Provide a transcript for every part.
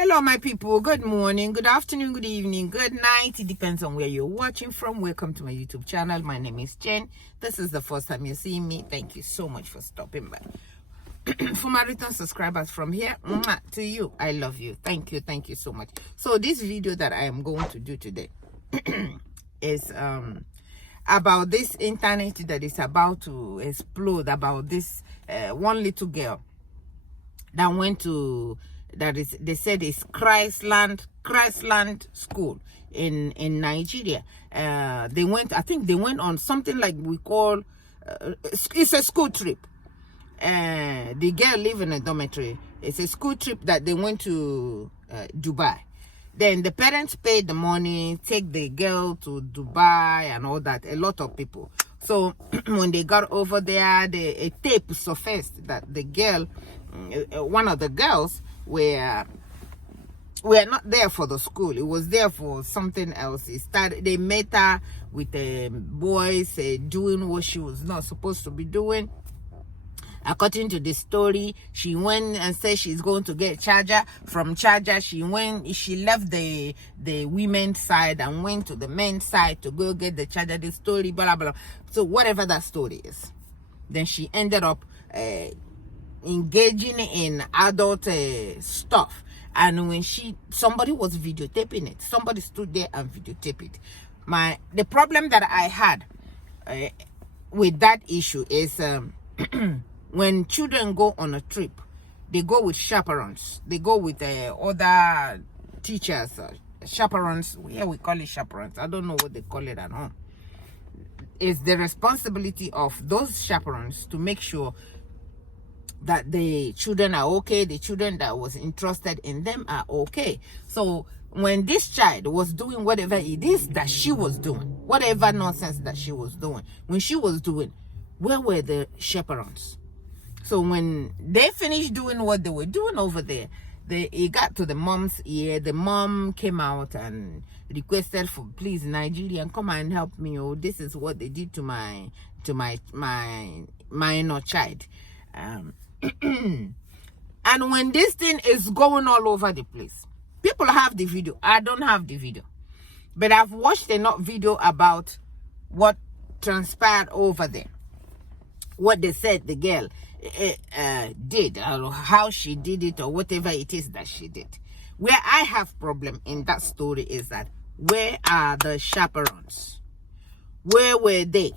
Hello my people, good morning, good afternoon, good evening, good night. It depends on where you're watching from. Welcome to my YouTube channel. My name is Jen. This is the first time you're seeing me. Thank you so much for stopping by. For my return subscribers from here, to you, I love you. Thank you so much. So this video that I am going to do today is about this internet that is about to explode, about this one little girl that went to they said it's chrisland school in Nigeria. They went, I think they went on something like we call it's a school trip. The girl live in a dormitory. It's a school trip that they went to Dubai. Then the parents paid the money, take the girl to Dubai and all that. A lot of people. So when they got over there, a tape surfaced that the girl, one of the girls, were not there for the school. It was there for something else. They met her with boys doing what she was not supposed to be doing. According to the story, she went and said she's going to get charger. From charger, she left the women's side and went to the men's side to go get the charger. The story, blah blah. So whatever that story is, then she ended up engaging in adult stuff. And when somebody was videotaping it, somebody stood there and videotaped it. The problem that I had with that issue is when children go on a trip, they go with chaperones. They go with other teachers, chaperones. Here we call it chaperones. I don't know what they call it at home. It's the responsibility of those chaperones to make sure that the children are okay, the children that was interested in them are okay. So when this child was doing whatever it is that she was doing, whatever nonsense that she was doing, when she was doing, where were the chaperones? So when they finished doing what they were doing over there, it got to the mom's ear. The mom came out and requested for, please, Nigerian, come and help me. Oh, this is what they did to my minor child. And when this thing is going all over the place, people have the video. I don't have the video, but I've watched enough video about what transpired over there, what they said the girl did, or how she did it, or whatever it is that she did. Where I have problem in that story is that, where are the chaperones? Where were they?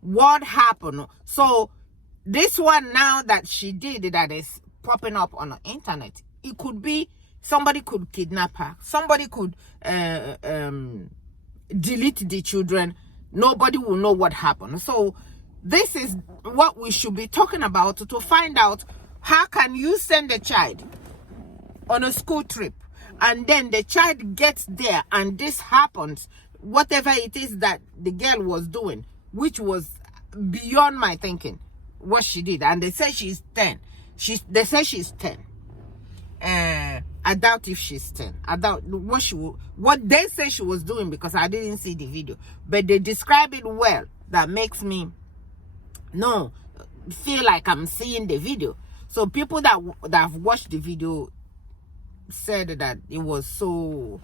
What happened? So this one now that she did, that is popping up on the internet, it could be somebody could kidnap her. Somebody could delete the children. Nobody will know what happened. So this is what we should be talking about, to find out how can you send a child on a school trip and then the child gets there and this happens, whatever it is that the girl was doing, which was beyond my thinking, what she did. And they say she's 10. They say she's 10. I doubt if she's 10. I doubt what they say she was doing, because I didn't see the video. But they describe it well. That makes me feel like I'm seeing the video. So people that have watched the video said that it was so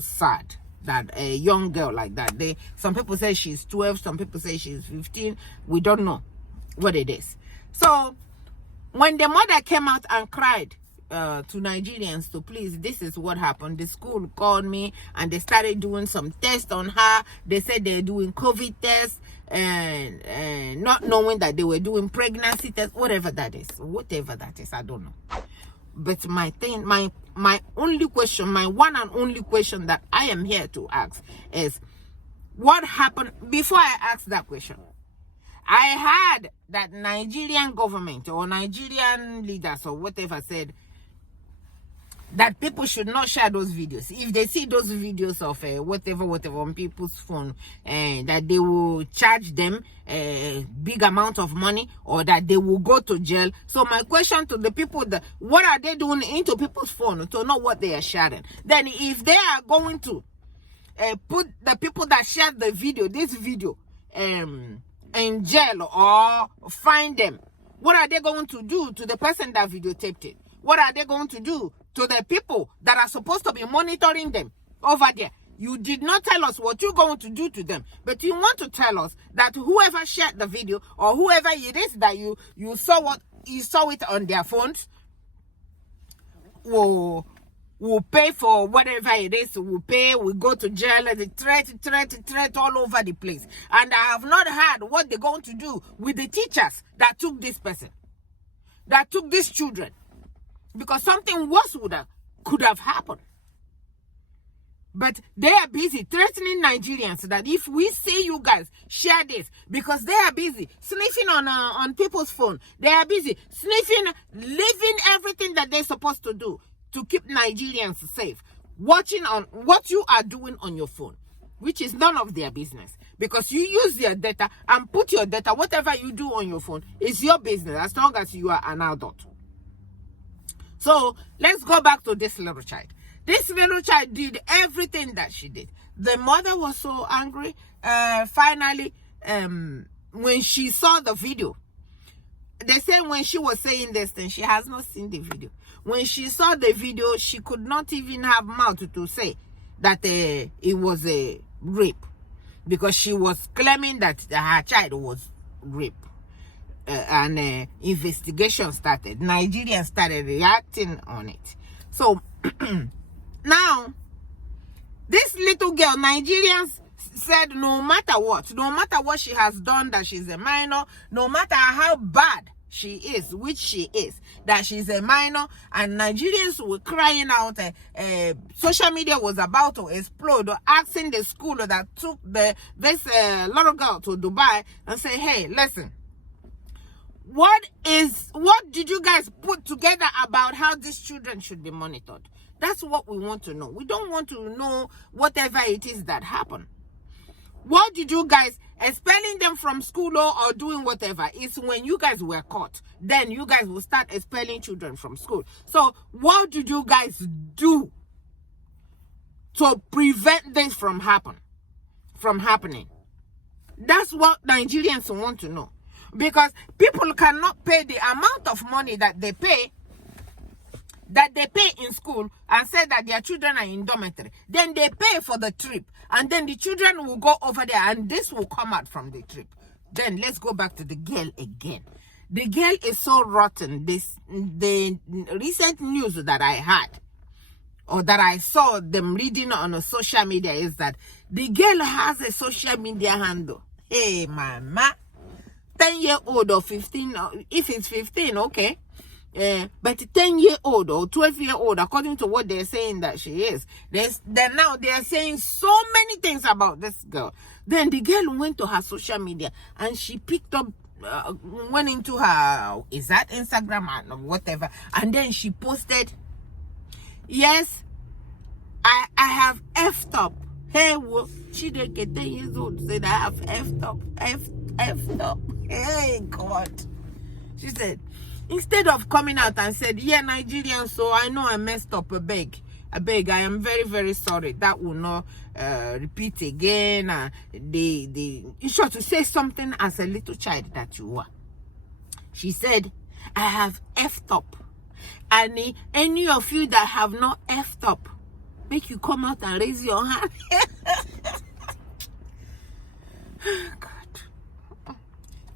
sad that a young girl like that. Some people say she's 12, some people say she's 15. We don't know what it is. So when the mother came out and cried to Nigerians to, please, this is what happened. The school called me and they started doing some tests on her. They said they're doing COVID tests and not knowing that they were doing pregnancy tests, whatever that is, I don't know. But my only question, my one and only question that I am here to ask is, what happened? Before I ask that question, I heard that Nigerian government or Nigerian leaders or whatever said that people should not share those videos. If they see those videos of whatever on people's phone, that they will charge them a big amount of money, or that they will go to jail. So my question to the people, what are they doing into people's phone to know what they are sharing? Then if they are going to put the people that shared this video in jail or find them, what are they going to do to the person that videotaped it? What are they going to do to the people that are supposed to be monitoring them over there. You did not tell us what you're going to do to them, but you want to tell us that whoever shared the video or whoever it is that you saw it on their phones will pay for whatever it is. Will pay, will go to jail. The threat all over the place. And I have not heard what they're going to do with the teachers that took this person, that took these children, because something worse could have happened. But they are busy threatening Nigerians that if we see you guys share this, because they are busy sniffing on people's phone. They are busy sniffing, leaving everything that they're supposed to do to keep Nigerians safe, watching on what you are doing on your phone, which is none of their business. Because you use their data and put your data, whatever you do on your phone is your business as long as you are an adult. So let's go back to this little child. This little child did everything that she did. The mother was so angry. Finally, when she saw the video, they say when she was saying this thing, she has not seen the video. When she saw the video, she could not even have mouth to say that it was a rape, because she was claiming that her child was raped. And investigation started. Nigerians started reacting on it. So now, this little girl, Nigerians said no matter what she has done, that she's a minor, no matter how bad she is, which she is, that she's a minor, and Nigerians were crying out. Social media was about to explode, asking the school that took this little girl to Dubai and say, hey, listen, what did you guys put together about how these children should be monitored? That's what we want to know. We don't want to know whatever it is that happened. What did you guys, expelling them from school or doing whatever, is when you guys were caught. Then you guys will start expelling children from school. So what did you guys do to prevent this from happening? That's what Nigerians want to know. Because people cannot pay the amount of money that they pay in school and say that their children are in dormitory. Then they pay for the trip, and then the children will go over there and this will come out from the trip. Then let's go back to the girl again. The girl is so rotten. The recent news that I had, or that I saw them reading on a social media, is that the girl has a social media handle. Hey mama, 10-year-old or 15, if it's 15, okay. But 10-year-old or 12-year-old, according to what they're saying that she is. Now they're saying so many things about this girl. Then the girl went to her social media and she picked up, went into her, is that Instagram or whatever, and then she posted, yes, I have effed up. Hey, well, she didn't get 10 years old, said I have effed up. Hey, God. She said, instead of coming out and said, yeah, Nigerians, so I know I messed up, I beg, I am very, very sorry. That will not repeat again. In short, to say something as a little child that you are. She said, I have effed up. And any of you that have not effed up, make you come out and raise your hand. God.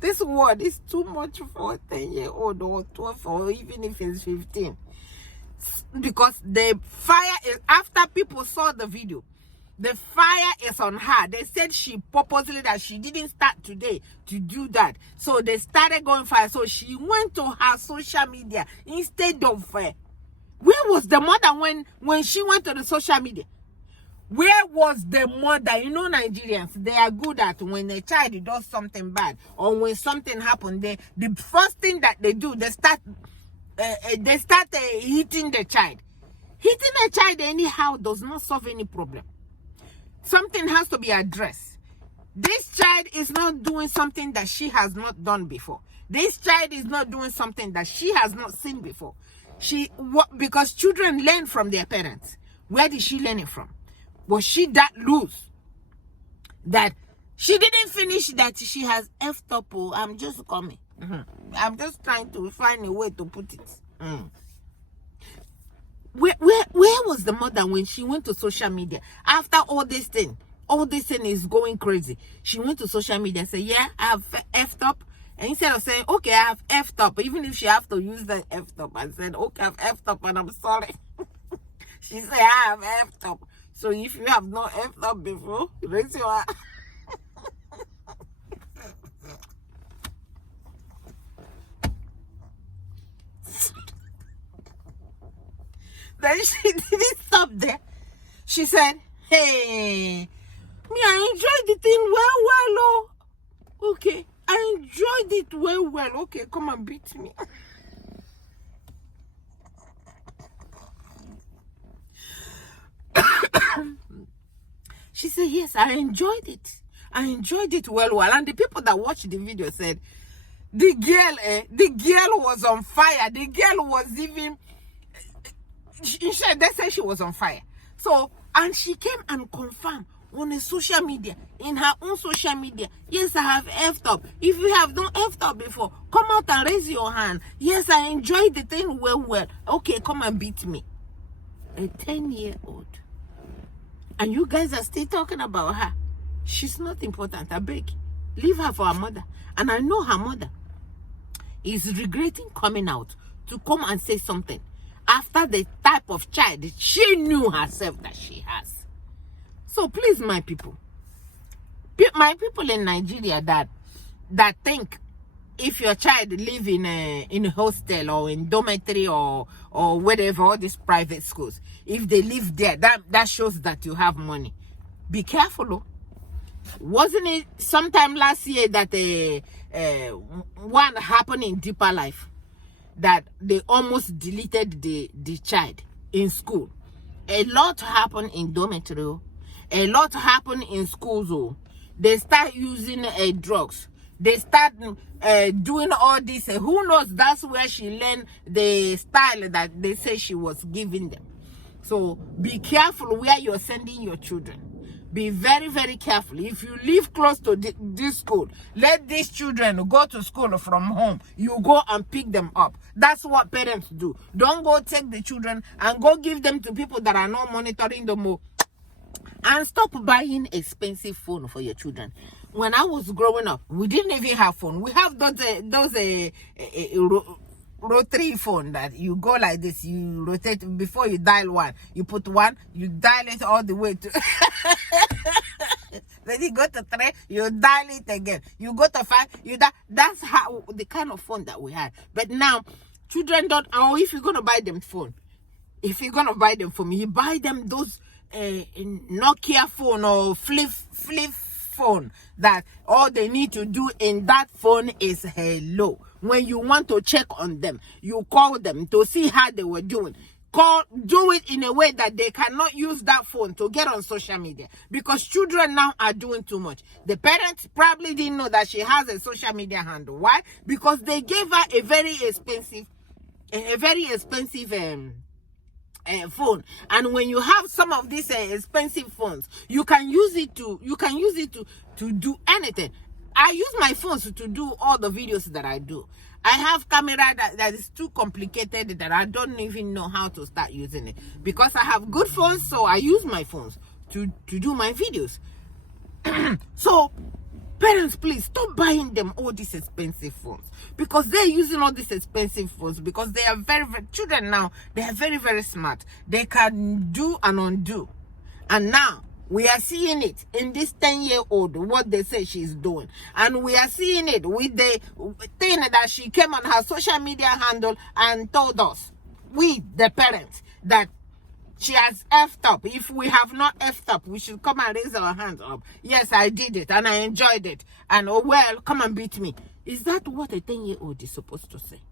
This word is too much for a 10-year-old or 12, or even if it's 15. Because the fire is, after people saw the video, the fire is on her. They said she purposely, that she didn't start today to do that. So they started going fire. So she went to her social media instead of... where was the mother when she went to the social media? Where was the mother? You know, Nigerians, they are good at when a child does something bad or when something happens, the first thing that they do, they start hitting the child. Hitting a child anyhow does not solve any problem. Something has to be addressed. This child is not doing something that she has not done before. This child is not doing something that she has not seen before. Because children learn from their parents. Where did she learn it from? Was she that loose that she didn't finish, that she has effed up? Oh, I'm just coming. I'm just trying to find a way to put it. was the mother when she went to social media after all this thing is going crazy. She went to social media and said, yeah, I have effed up. And instead of saying, okay, I have effed up, even if she have to use that effed up, I said, okay, I've effed up and I'm sorry. She said, I have effed up. So if you have not effed up before, raise your hand. Then she didn't stop there. She said, hey, me, I enjoyed the thing well, oh. Okay, I enjoyed it well. Okay, come and beat me. She said, yes, I enjoyed it. I enjoyed it well. And the people that watched the video said, the girl was on fire. The girl was even... they said she was on fire. So, and she came and confirmed on a social media, in her own social media, yes, I have effed up. If you have not effed up before, come out and raise your hand. Yes, I enjoyed the thing well. Okay, come and beat me. A 10-year-old. And you guys are still talking about her. She's not important, I beg. Leave her for her mother. And I know her mother is regretting coming out to come and say something after the type of child she knew herself that she has. So please, my people in Nigeria that think if your child live in a hostel or in dormitory or whatever, all these private schools, if they live there, that shows that you have money. Be careful, oh. Wasn't it sometime last year that one happened in Deeper Life, that they almost deleted the child in school? A lot happened in dormitory. A lot happened in schools. Oh. They start using drugs. They start doing all this. Who knows? That's where she learned the style that they say she was giving them. So be careful where you're sending your children. Be very, very careful. If you live close to this school, let these children go to school from home. You go and pick them up. That's what parents do. Don't go take the children and go give them to people that are not monitoring them more. And stop buying expensive phone for your children. When I was growing up, we didn't even have phone. We have those rotary phone that you go like this, you rotate before you dial one. You put one, you dial it all the way to then you go to 3, you dial it again. You go to 5, you dial. That's how the kind of phone that we had. But now children don't. Or if you're gonna buy them phone, if you're gonna buy them for me, you buy them those Nokia phone or flip phone that all they need to do in that phone is hello. When you want to check on them, you call them to see how they were doing. Do it in a way that they cannot use that phone to get on social media, because children now are doing too much. The parents probably didn't know that she has a social media handle. Why? Because they gave her a very expensive phone. And when you have some of these expensive phones, you can use it to do anything. I use my phones to do all the videos that I do. I have camera that is too complicated that I don't even know how to start using it. Because I have good phones, so I use my phones to do my videos. So parents, please stop buying them all these expensive phones, because they're using all these expensive phones because they are very, very, children now, they are very, very smart. They can do and undo. And now we are seeing it in this 10-year-old, what they say she's doing. And we are seeing it with the thing that she came on her social media handle and told us, we, the parents, that she has effed up. If we have not effed up, we should come and raise our hands up. Yes, I did it and I enjoyed it. And oh well, come and beat me. Is that what a 10-year-old is supposed to say?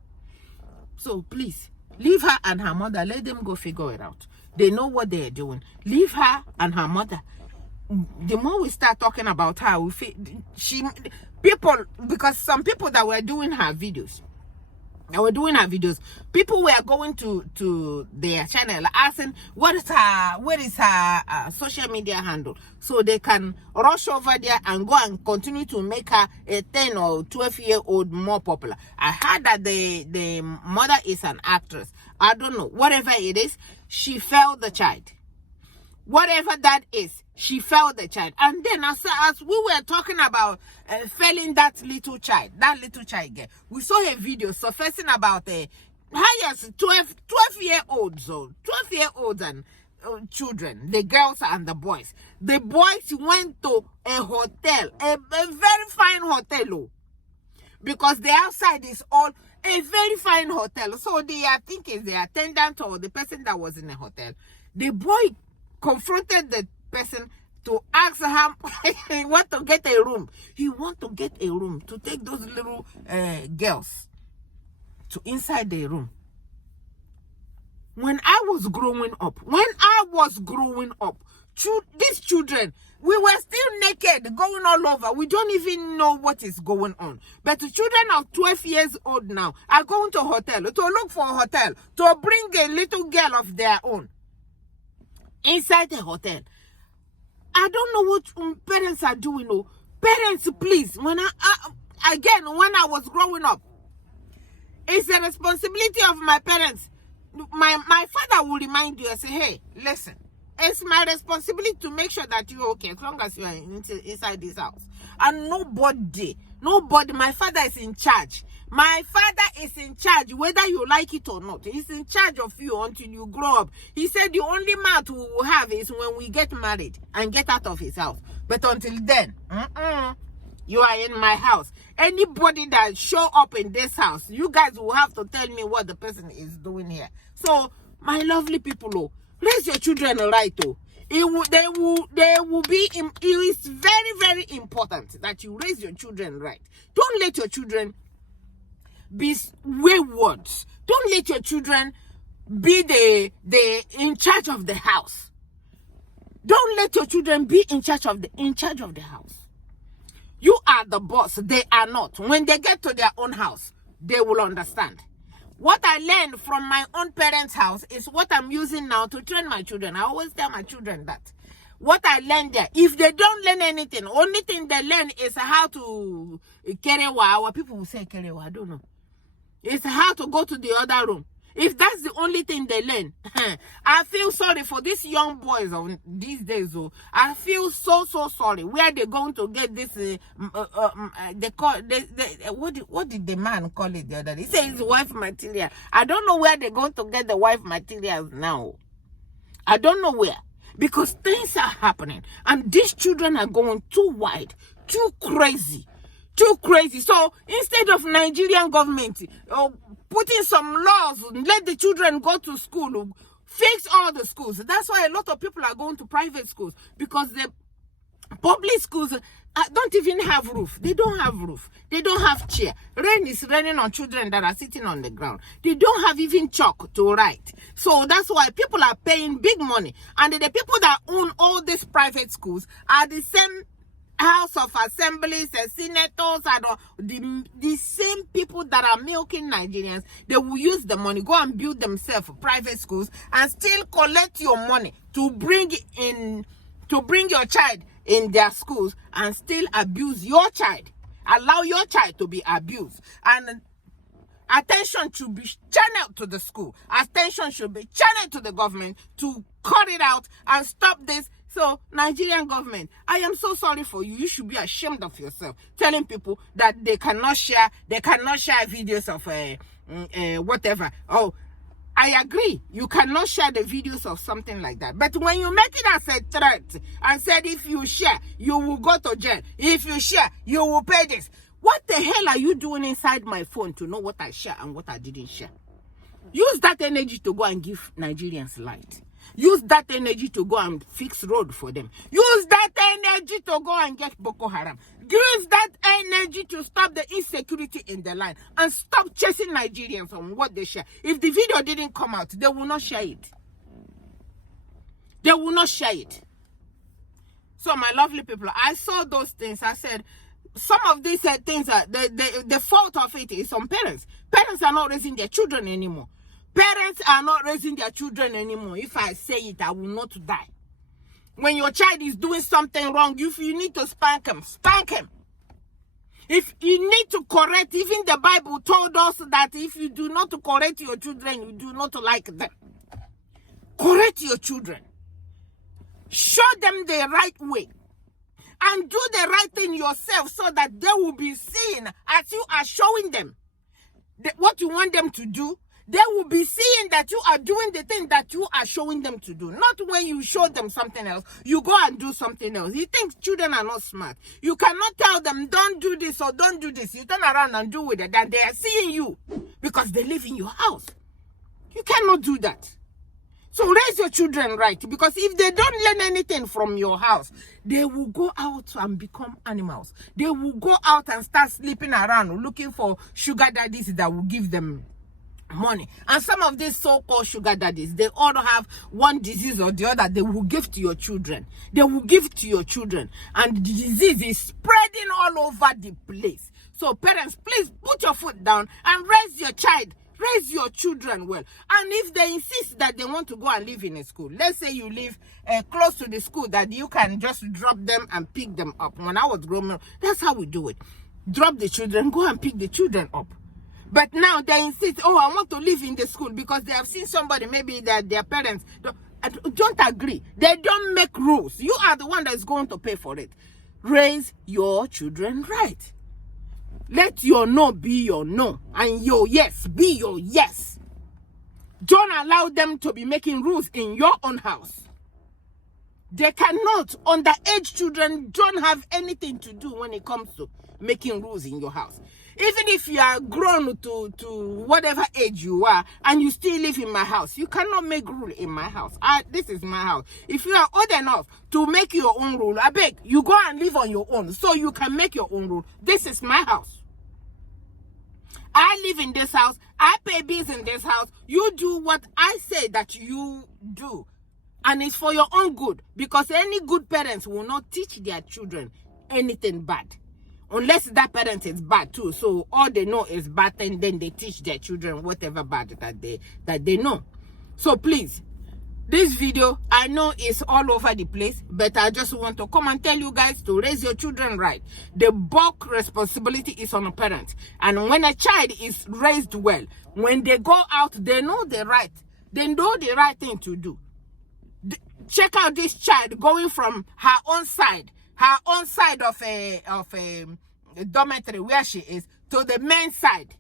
So please, leave her and her mother. Let them go figure it out. They know what they're doing. Leave her and her mother. The more we start talking about her, we feel because some people that were doing her videos, They were doing her videos. People were going to their channel asking where is her social media handle, so they can rush over there and go and continue to make her a 10 or 12-year-old more popular. I heard that the mother is an actress. I don't know. Whatever it is, she failed the child. Whatever that is, she failed the child. And then as we were talking about failing that little child girl, we saw a video surfacing about the highest 12-year-olds and children, the girls and the boys. The boys went to a hotel, a very fine hotel, because the outside is all a very fine hotel. So I think it's the attendant or the person that was in the hotel. The boy confronted the person to ask him he want to get a room. He want to get a room to take those little girls to inside the room. When I was growing up, these children, we were still naked, going all over. We don't even know what is going on. But the children of 12 years old now are going to a hotel to look for a hotel to bring a little girl of their own inside the hotel. I don't know what parents are doing. Oh, parents, please. When I was growing up, it's the responsibility of my parents. My father will remind you and say, hey, listen, it's my responsibility to make sure that you're okay as long as you are inside this house. And nobody, my father is in charge. My father is in charge, whether you like it or not. He's in charge of you until you grow up. He said the only mouth we will have is when we get married and get out of his house. But until then, you are in my house. Anybody that show up in this house, you guys will have to tell me what the person is doing here. So, my lovely people, raise your children right. It is very, very important that you raise your children right. Don't let your children be wayward. Don't let your children be the in charge of the house. Don't let your children be in charge of the house. You are the boss. They are not. When they get to their own house, they will understand. What I learned from my own parents' house is what I'm using now to train my children. I always tell my children that. What I learned there, if they don't learn anything, only thing they learn is how to kerewa. Our people will say kerewa, I don't know. It's how to go to the other room. If that's the only thing they learn, I feel sorry for these young boys of these days. I feel so sorry. Where they going to get this? What did the man call it the other day? He said it's wife material. I don't know where they're going to get the wife materials now. I don't know where, because things are happening and these children are going too wide, too crazy. So instead of Nigerian government putting some laws, let the children go to school, fix all the schools. That's why a lot of people are going to private schools, because the public schools don't even have roof. They don't have roof. They don't have chair. Rain is raining on children that are sitting on the ground. They don't have even chalk to write. So that's why people are paying big money. And the people that own all these private schools are the same House of Assemblies and senators and the same people that are milking Nigerians. They will use the money, go and build themselves private schools and still collect your money to bring your child in their schools and still abuse your child. Allow your child to be abused. And attention should be channeled to the school. Attention should be channeled to the government to cut it out and stop this. So, Nigerian government, I am so sorry for you. You should be ashamed of yourself, telling people that they cannot share videos of whatever. Oh, I agree. You cannot share the videos of something like that. But when you make it as a threat and said if you share, you will go to jail. If you share, you will pay this. What the hell are you doing inside my phone to know what I share and what I didn't share? Use that energy to go and give Nigerians light. Use that energy to go and fix road for them. Use that energy to go and get Boko Haram. Use that energy to stop the insecurity in the land and stop chasing Nigerians on what they share. If the video didn't come out, they will not share it. They will not share it. So my lovely people, I saw those things. I said, some of these things are the fault of it is on parents. Parents are not raising their children anymore. Parents are not raising their children anymore. If I say it, I will not die. When your child is doing something wrong, if you need to spank him, spank him. If you need to correct, even the Bible told us that if you do not correct your children, you do not like them. Correct your children. Show them the right way. And do the right thing yourself so that they will be seen as you are showing them what you want them to do. They will be seeing that you are doing the thing that you are showing them to do. Not when you show them something else, you go and do something else. You think children are not smart. You cannot tell them, don't do this or don't do this. You turn around and do with it, and they are seeing you because they live in your house. You cannot do that. So raise your children right, because if they don't learn anything from your house, they will go out and become animals. They will go out and start sleeping around looking for sugar daddies that will give them money. And some of these so-called sugar daddies, they all have one disease or the other they will give to your children. They will give to your children. And the disease is spreading all over the place. So parents, please put your foot down and raise your child. Raise your children well. And if they insist that they want to go and live in a school, let's say you live close to the school that you can just drop them and pick them up. When I was growing up, that's how we do it. Drop the children, go and pick the children up. But now they insist, oh, I want to live in the school because they have seen somebody, maybe that their parents don't agree. They don't make rules. You are the one that's going to pay for it. Raise your children right. Let your no be your no and your yes be your yes. Don't allow them to be making rules in your own house. They cannot. Underage children don't have anything to do when it comes to making rules in your house. Even if you are grown to whatever age you are and you still live in my house, you cannot make rule in my house. This is my house. If you are old enough to make your own rule, I beg, you go and live on your own so you can make your own rule. This is my house. I live in this house. I pay bills in this house. You do what I say that you do. And it's for your own good. Because any good parents will not teach their children anything bad. Unless that parent is bad too. So all they know is bad, and then they teach their children whatever bad that they know. So please, this video, I know is all over the place, but I just want to come and tell you guys to raise your children right. The bulk responsibility is on a parent. And when a child is raised well, when they go out, they know the right. They know the right thing to do. Check out this child going from her own side of a dormitory where she is to the men's side.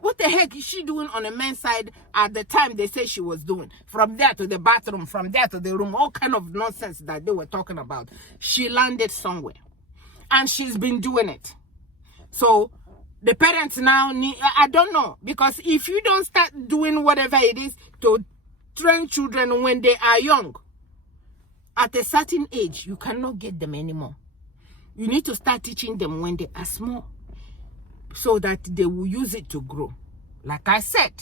What the heck is she doing on the men's side at the time they say she was doing? From there to the bathroom, from there to the room, all kind of nonsense that they were talking about. She landed somewhere. And she's been doing it. So the parents now need, I don't know. Because if you don't start doing whatever it is to train children when they are young, at a certain age, you cannot get them anymore. You need to start teaching them when they are small, so that they will use it to grow. Like I said,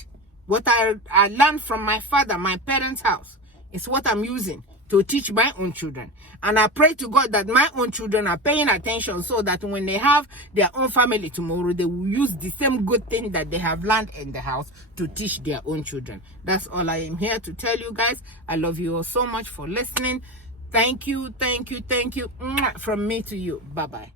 what I learned from my father, my parents' house, is what I'm using to teach my own children. And I pray to God that my own children are paying attention, so that when they have their own family tomorrow, they will use the same good thing that they have learned in the house to teach their own children. That's all I am here to tell you guys. I love you all so much for listening. Thank you, thank you, thank you. From me to you. Bye-bye.